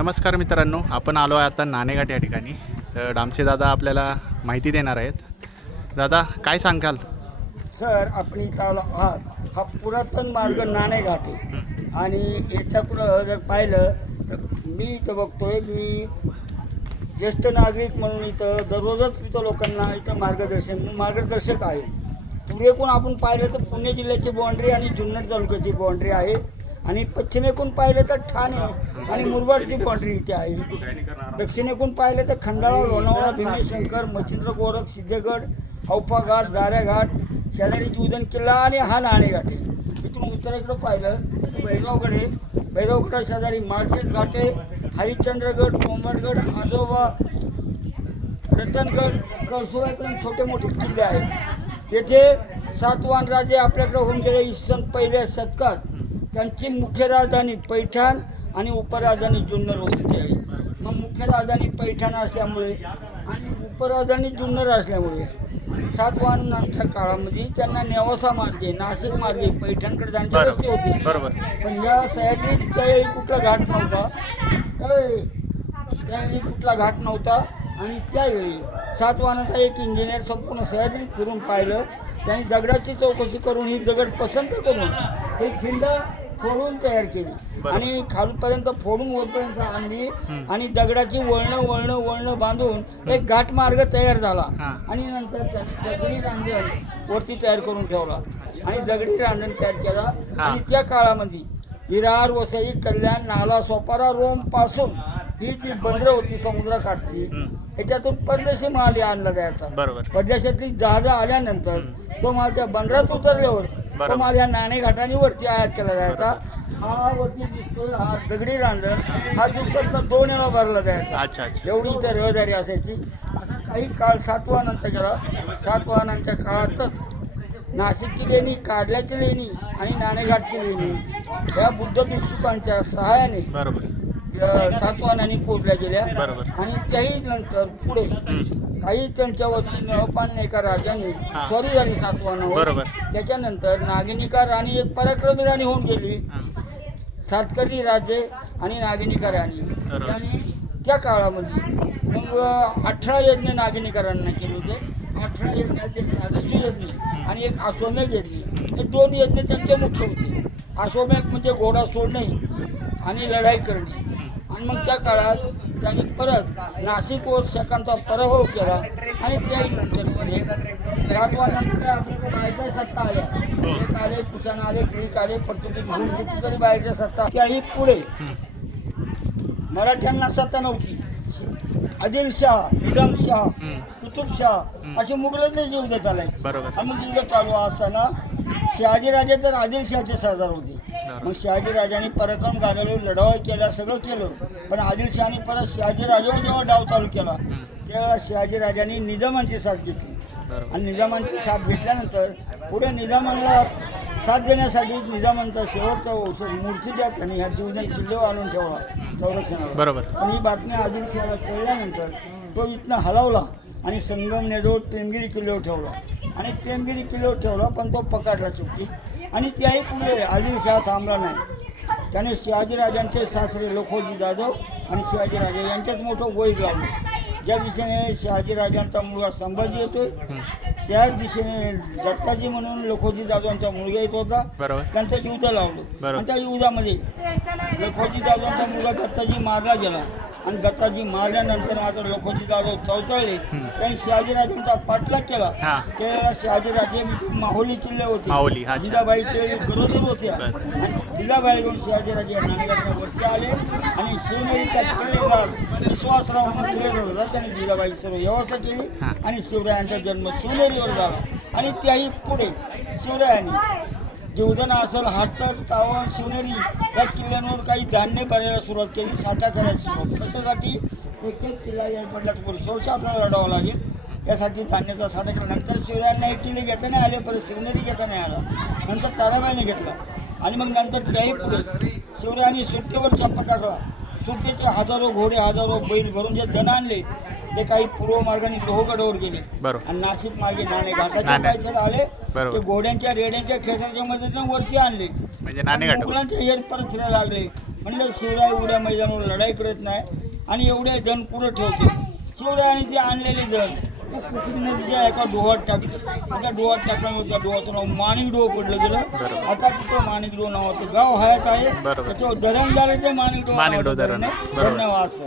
नमस्कार मित्रांनो आपण आलो आहे आता नाणेघाट या ठिकाणी. तर डामसे दादा आपल्याला माहिती देणार आहेत. दादा काय सांगाल? सर आपण इथं आलो आहात. हा पुरातन मार्ग नाणेघाट आहे. आणि याच्याकडं जर पाहिलं तर मी इथं बघतोय मी ज्येष्ठ नागरिक म्हणून इथं दररोजच इथं लोकांना इथं मार्गदर्शन मार्गदर्शक आहे. पुढे कोण आपण पाहिलं तर पुणे जिल्ह्याची बाँड्री आणि जुन्नर तालुक्याची बाँड्री आहे. आणि पश्चिमेकून पाहिलं तर ठाणे आणि मुरबाडची बाँड्री इथे आहे. दक्षिणेकडून पाहिलं तर खंडाळा लोणावळा भीमेशंकर मच्छिंद्र गोरख सिद्धगड हौपा घाट जाऱ्या घाट शेजारी जुदन किल्ला आणि हा नाणेघाट आहे. इथून उत्तरेकडं पाहिलं तर आहे भैरवगडा शेजारी माळशेज घाट आहे हरिश्चंद्रगड कोंबडगड आजोबा रतनगड कळसुबाईपर्यंत छोटे मोठे किल्ले आहेत. येथे सातवाहन राजे आपल्याकडे होऊन गेले इसवी सन पहिल्या शतकात. त्यांची मुख्य राजधानी पैठण आणि उपराजधानी जुन्नर होती त्यावेळी मग मुख्य राजधानी पैठण असल्यामुळे आणि उपराजधानी जुन्नर असल्यामुळे सातवाहनांच्या काळामध्ये त्यांना नेवासा मार्गे नाशिक मार्गे पैठणकडे जाण्याचे रस्ते होते. बरोबर. पण या सह्याद्रीच्या वेळी कुठला घाट नव्हता. त्यावेळी त्यावेळी कुठला घाट नव्हता. आणि त्यावेळी सातवाहनाचा एक इंजिनियर संपूर्ण सह्याद्री फिरून पाहिलं. त्यांनी दगडाची चौकशी करून ही दगड पसंत करून ही खिंड फोडून तयार केली. आणि खालपर्यंत फोडून वरपर्यंत आणली. आणि दगडाची वळणं वळणं वळणं बांधून एक घाट मार्ग तयार झाला. आणि नंतर त्यांनी दगडी रांजण वरती तयार करून ठेवला आणि दगडी रांजण तयार केला. आणि त्या काळामध्ये विरार वसई कल्याण नाला सोपारा रोमपासून ही जी बंदरं होती समुद्रकाठची. याच्यातून परदेशी माल आणला जायचा. बरोबर. परदेशातली जहाजं आल्यानंतर तो माल त्या बंदरात उतरल्यावर. तो माल या नाणेघाटाने वरती आयात केला जायचा. हा वरती दिसतोय हा दगडी रांजण हा दिवसात दोन वेळा भरला जायचा. एवढी इथं रहदारी असायची. असा काही काळ सातवाहनांचा गेला सातवाहनांच्या काळात नाशिकची लेणी काढल्याची लेणी आणि नाणेघाटची लेणी या बुद्ध भिक्षुकांच्या सहाय्याने अ, सातवाहनांनी कोरल्या गेल्या. आणि त्याही नंतर पुढे. काही त्यांच्या वतीनं नळपान एका राजाने. स्वारी झाली बरोबर. त्याच्यानंतर नागिनिका राणी एक पराक्रमी राणी होऊन गेली. सातकर्णी राजे आणि नागिनिका राणी. त्यांनी त्या काळामध्ये मग अठरा यज्ञ नागिनिकारांना केले होते अठरा यज्ञाचे राजस्व यज्ञ आणि एक अश्वमेघ यज्ञ हे दोन यज्ञ त्यांचे मुख्य होते अश्वमेघ म्हणजे घोडा सोडणे आणि लढाई करणे आणि मग त्या काळात त्यांनी परत नाशिकवर शकांचा पराभव केला आणि त्याही नंतर आपल्याकडे बाहेरच्या सत्ता आल्या ग्रीक आले कुशाण आले ग्रीक आले पोर्तुगीज म्हणून कितीतरी बाहेरच्या सत्ता त्याही पुढे. मराठ्यांना सत्ता नव्हती आदिलशाह निजामशाह. कुतुबशाह असे मुघलाचे युद्ध चालायचे बरोबर आणि मग युद्ध चालू असताना शहाजीराजे तर आदिलशाहचे सरदार होते. मग शहाजीराजांनी पराक्रम गाजवले लढाई केल्या सगळं केलं. पण आदिलशहाने परत शहाजीराजावर जेव्हा डाव चालू केला हं. त्यावेळेला शहाजीराजांनी निजामांची साथ घेतली. आणि निजामांची साथ घेतल्यानंतर पुढे निजामांना साथ देण्यासाठी निजामांचा शेवटचा औषध मूर्तीच्या त्यांनी ह्या दिवजन किल्ल्यावर आणून ठेवला संरक्षणाला. बरोबर. पण ही बातमी आदिलशाहाला कळल्यानंतर तो इथनं हलवला आणि संगमनेरजवळ टेमगिरी किल्ल्यावर ठेवला. आणि टेमगिरी किल्ल्यावर ठेवला पण तो पकडला चुकी. आणि त्याही पुढे आदिलशाह थांबला नाही. त्याने शहाजीराजांचे सासरे लखोजी जाधव आणि शहाजीराजा यांच्यात मोठं वैर लावलं. ज्या दिशेने शहाजीराजांचा मुलगा संभाजी येतोय हं. त्याच दिशेने दत्ताजी म्हणून लखोजी जाधवांचा मुलगा येत होता. बरोबर. त्यांचं युद्ध लावलं. आणि त्या युद्धामध्ये लखोजी जाधवांचा मुलगा दत्ताजी मारला गेला. आणि दत्ताजी मारल्यानंतर मात्र लखोजी जाधव चौतळले हं. त्यांनी शहाजीराजांचा पाठलाग केला. त्यावेळेला शहाजीराजे माहोली किल्ले होते. जिजाबाई ते गरोदर होत्या. आणि जिजाबाई घेऊन शहाजीराजे वरती आले आणि शिवनेरीचा किल्लेदार विश्वासराव म्हणून किल्लेदार होता त्याने जिजाबाई सर्व व्यवस्था केली. आणि शिवरायांचा जन्म शिवनेरीवर झाला आणि त्याही पुढे शिवरायांनी जीवधन असेल हातर चावण शिवनेरी या किल्ल्यांवर काही धान्य भरायला सुरुवात केली साठा करायला सुरुवात. त्याच्यासाठी एक एक किल्ला या पडल्यास पुरुषोरचा आपल्याला लढावं लागेल. यासाठी धान्याचा साठा केला. नंतर शिवरायांना एक किल्ले घेता नाही आले परत शिवनेरी घेता नाही आला. नंतर ताराबाईने घेतला. आणि मग नंतर त्याही पुढे शिवरायांनी सुट्टीवर चप्पा टाकला सुट्टीचे हजारो घोडे हजारो बैल भरून जे धन आणले ते काही पूर्व मार्गाने लोहगडावर गेले. बरोबर. आणि नाशिक मार्गे नाणे. घाटाच्या नाणे. पायथ्याला आले बरोबर. ते घोड्यांच्या रेड्यांच्या खेळण्याच्या मदतीने वरती आणले. म्हणजे नाणेघाट हेर परत फिरायला लागले म्हणलं शिवराय उड्या मैदानावर लढाई करत नाही आणि एवढे जण पुढं ठेवते. शिवरायाने ते आणलेले जण. त्या नदीच्या एका डोहात टाकले. एका डोहात टाकल्यामुळे त्या डोहाचं नाव माणिक डोह पडलं गेलं आता तिथं माणिक डोह नावाचं गाव हयात आहे. बरोबर. त्याच्यावर धरण झालं ते माणिक डोह माणिक डोह धरण. आहे. धन्यवाद सर.